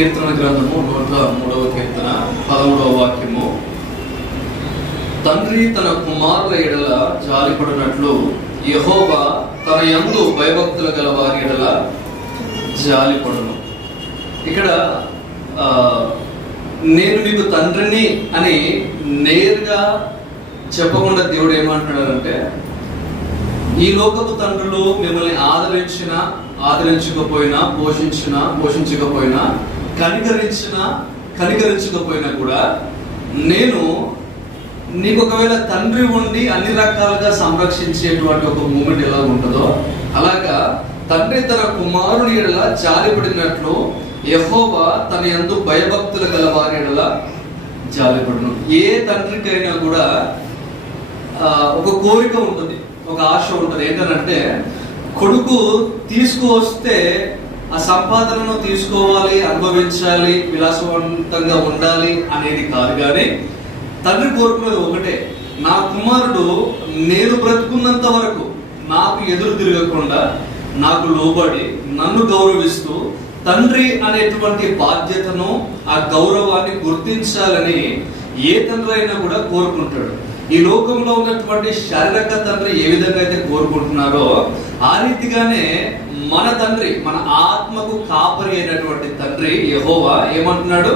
కీర్తన గ్రంథము 103వ కీర్తన 13వ వాక్యము. తండ్రి తన కుమారుల ఎడల జాలిపడినట్లు యెహోవా తన యందు భయభక్తులు గల వారి ఎడల జాలిపడును. ఇక్కడ నేను మీకు తండ్రిని అని నేరుగా చెప్పకుండా దేవుడు ఏమంటున్నాడంటే, ఈ లోకపు తండ్రులు మిమ్మల్ని ఆదరించకపోయినా, పోషించకపోయినా, కనికరించకపోయినా కూడా నేను నీకు ఒకవేళ తండ్రి ఉండి అన్ని రకాలుగా సంరక్షించేటువంటి ఒక మూమెంట్ ఎలా ఉంటుందో అలాగా తండ్రి తన కుమారుని ఎడల జాలిపడినట్లు యెహోవా తన యందు భయభక్తులు గల వారి ఎడల జాలిపడును. ఏ తండ్రికైనా కూడా ఒక కోరిక ఉంటుంది, ఒక ఆశ ఉంటుంది. ఏంటంటే కొడుకు తీసుకువస్తే ఆ సంపాదనను తీసుకోవాలి, అనుభవించాలి, విలాసవంతంగా ఉండాలి అనేది కాదు. కానీ తండ్రి కోరుకునేది ఒకటే, నా కుమారుడు నేను బ్రతుకున్నంత వరకు నాకు ఎదురు తిరగకుండా, నాకు లోబడి నన్ను గౌరవిస్తూ తండ్రి అనేటువంటి బాధ్యతను, ఆ గౌరవాన్ని గుర్తించాలని ఏ తండ్రి అయినా కూడా కోరుకుంటాడు. ఈ లోకంలో ఉన్నటువంటి శారీరక తండ్రి ఏ విధంగా అయితే కోరుకుంటున్నారో ఆ రీతిగానే మన తండ్రి, మన ఆత్మకు కాపరి అయినటువంటి తండ్రి యెహోవా ఏమంటున్నాడు,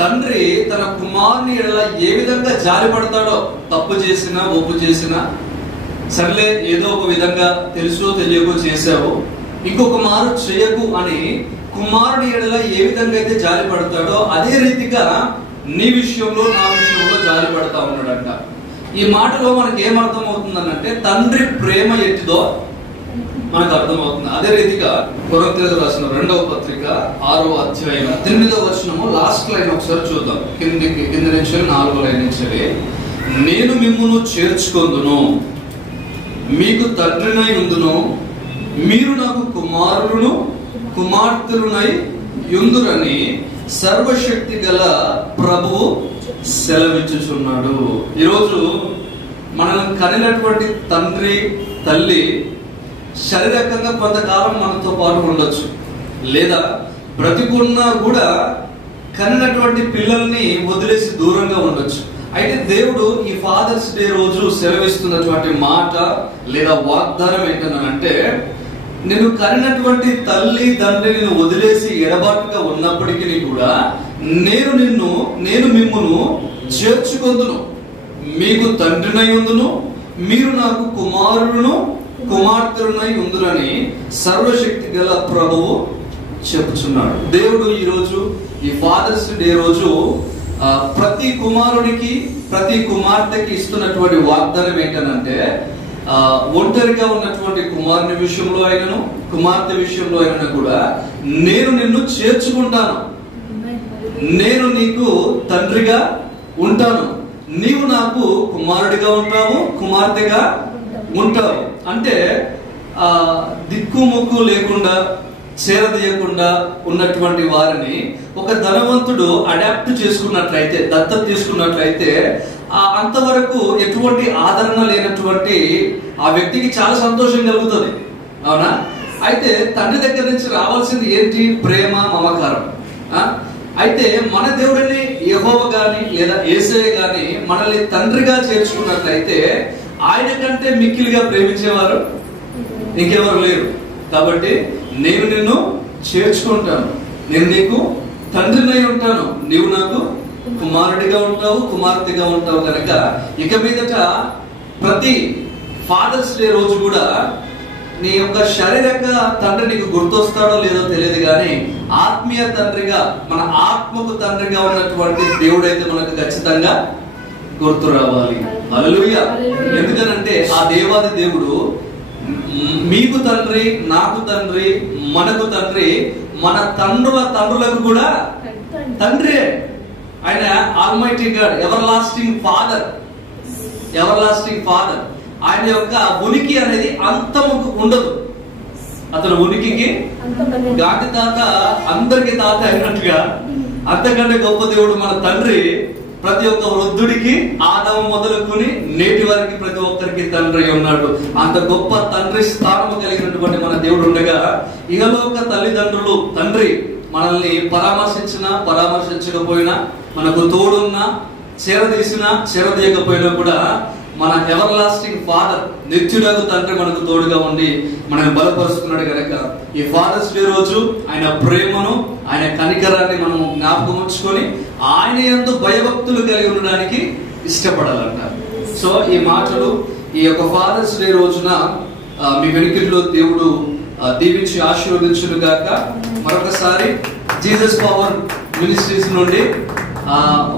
తండ్రి తన కుమారుని ఎడల ఏ విధంగా జాలిపడతాడో, తప్పు చేసినా ఒప్పు చేసినా సర్లే ఏదో ఒక విధంగా తెలుసో తెలియకో చేసావు, ఇంకొక మారు చేయకు అని కుమారుని ఎడల ఏ విధంగా అయితే జాలి పడతాడో అదే రీతిగా నీ విషయంలో, నా విషయంలో జాలి పడతా ఉన్నాడంట. ఈ మాటలో మనకి ఏమర్థం అవుతుందనంటే తండ్రి ప్రేమ ఎట్టిదో మనకు అర్థమవుతుంది. అదే రీతిగా కొరింథీయులకు రాసిన 2వ పత్రిక 6వ అధ్యాయం 8వ వచనము లాస్ట్ లైన్ ఒకసారి చూద్దాం. కింద నుంచి 4వ లైన్ నుంచి, నేను మిమ్మును చేర్చుకొందును, మీకు తండ్రినై ఉందును, మీరు నాకు కుమారులను కుమార్తెలునై యుందురని సర్వశక్తి గల ప్రభువు సెలవిచ్చుచున్నాడు. ఈరోజు మనల్ని కనినటువంటి తండ్రి తల్లి శారీరకంగా కొంతకాలం మనతో పాటు ఉండొచ్చు, లేదా బ్రతికున్నా కూడా కనినటువంటి పిల్లల్ని వదిలేసి దూరంగా ఉండొచ్చు. అయితే దేవుడు ఈ ఫాదర్స్ డే రోజు సెలవిస్తున్నటువంటి మాట లేదా వాగ్దానం ఏంటంటే, నేను కనినటువంటి తల్లి తండ్రిని వదిలేసి ఎడబాటుగా ఉన్నప్పటికీ కూడా నేను మిమ్మును చేర్చుకొందును, మీకు తండ్రినై ఉందును, మీరు నాకు కుమారులను కుమార్తెలునై ఉందురని సర్వశక్తి గల ప్రభువు చెప్పుచున్నాడు. దేవుడు ఈరోజు ఈ ఫాదర్స్ డే రోజు ప్రతి కుమారుడికి, ప్రతి కుమార్తెకి ఇస్తున్నటువంటి వాగ్దానం ఏంటంటే, ఒంటరిగా ఉన్నటువంటి కుమారుని విషయంలో అయినను కుమార్తె విషయంలో అయినా కూడా నేను నిన్ను చేర్చుకుంటాను, నేను నీకు తండ్రిగా ఉంటాను, నీవు నాకు కుమారుడిగా ఉంటావు, కుమార్తెగా ఉంటావు. అంటే దిక్కుముక్కు లేకుండా, చేరదీయకుండా ఉన్నటువంటి వారిని ఒక ధనవంతుడు అడాప్ట్ చేసుకున్నట్లయితే, దత్తత తీసుకున్నట్లయితే అంతవరకు ఎటువంటి ఆదరణ లేనటువంటి ఆ వ్యక్తికి చాలా సంతోషం కలుగుతుంది, అవునా? అయితే తండ్రి దగ్గర నుంచి రావాల్సింది ఏంటి? ప్రేమ, మమకారం. అయితే మన దేవుడిని యెహోవా గాని లేదా యేసయ్య గాని మనల్ని తండ్రిగా చేర్చుకున్నట్లయితే ఆయన కంటే మిక్కిలిగా ప్రేమించేవారు ఇంకెవరు లేరు. కాబట్టి నేను నిన్ను చేర్చుకుంటాను, నేను నీకు తండ్రినై ఉంటాను, నీవు నాకు కుమారుడిగా ఉంటావు, కుమార్తెగా ఉంటావు. కనుక ఇక మీదట ప్రతి ఫాదర్స్ డే రోజు కూడా నీ యొక్క శారీరక తండ్రి నీకు గుర్తొస్తాడో లేదో తెలియదు, కానీ ఆత్మీయ తండ్రిగా, మన ఆత్మకు తండ్రిగా ఉన్నటువంటి దేవుడైతే మనకు ఖచ్చితంగా గుర్తు రావాలి. హల్లెలూయా. ఎందుకనంటే ఆ దేవాది దేవుడు మీకు తండ్రి, నాకు తండ్రి, మనకు తండ్రి, మన తండ్రులకు కూడా తండ్రి. ఆయన almighty God, ever lasting father. ఆయన యొక్క ఉనికి అనేది అంతముకు ఉండదు. అతను ఉనికికి గాంధీ తాత అందరికి తాత అయినట్టుగా అంతకంటే గొప్ప దేవుడు మన తండ్రి. ప్రతి ఒక్క వృద్ధుడికి ఆదాము మొదలుకొని నేటి వరకు ప్రతి ఒక్కరికి తండ్రి ఉన్నాడు. అంత గొప్ప తండ్రి స్థానము కలిగినటువంటి మన దేవుడు ఉండగా ఇహలోక తల్లిదండ్రులు తండ్రి మనల్ని పరామర్శించకపోయినా, మనకు తోడున్నా, చేరదీయకపోయినా కూడా మన ఎవర్ లాస్టింగ్ ఫాదర్, నిత్యుడగు తండ్రి మనకు తోడుగా ఉండి మనల్ని బలపరుస్తున్నాడు కనుక ఈ ఫాదర్స్ డే రోజు ఆయన ప్రేమను, ఆయన కనికరాన్ని మనం జ్ఞాపకం ఉంచుకొని ఆయన యందు భయభక్తులు కలిగి ఉండడానికి ఇష్టపడాలంట. సో ఈ మాటలు ఈ యొక్క ఫాదర్స్ డే రోజున మీ వెనుకల్లో దేవుడు దీవించి ఆశీర్వదించును గాక. మరొకసారి జీసస్ పవర్ మినిస్ట్రీస్ నుండి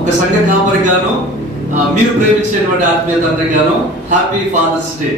ఒక సంఘ కాపరిగాను, మీరు ప్రేమించేటువంటి ఆత్మీయ తండ్రిగాను హ్యాపీ ఫాదర్స్ డే.